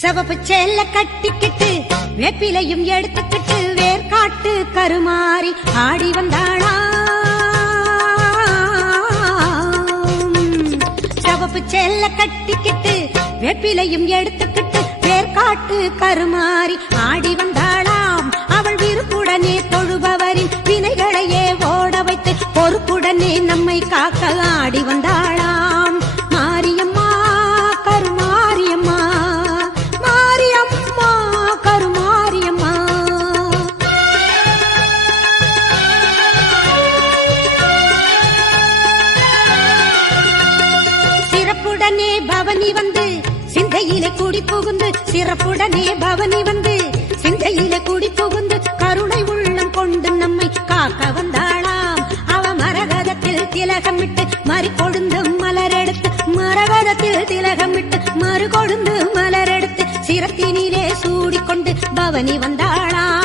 சிவப்பு சேல கட்டிக்கிட்டு வேப்பிலையும் எடுத்துக்கிட்டு வேர்காட்டு கருமாறி ஆடி வந்தாளா. சிவப்பு சேல கட்டிக்கிட்டு வேப்பிலையும் எடுத்துக்கிட்டு வேர்காட்டு கருமாறி ஆடி வந்தாளாம். அவள் விருப்புடனே தொழுபவரின் வினைகளையே ஓட வைத்து பொறுப்புடனே நம்மை காக்க ஆடி வந்தாளாம். மாரியம்மா கருமாரியம்மா, மாரியம்மா கருமாரியம்மா. சிறப்புடனே பவனி வந்து சிந்தையிலே கூடி புகுந்து, சிறப்புடனே பவனி வந்து சிந்தையிலே கூடி புகுந்து கருணை உள்ளம் கொண்டு நம்மை காக்க வந்தாளாம். அவ மரகதத்தில் திலகமிட்டு மறு கொழுந்து மலரெடுத்து, மரகதத்தில் திலகமிட்டு மறு கொழுந்து மலரெடுத்து சிரத்தினிலே சூடிக்கொண்டு பவனி வந்தாளாம்.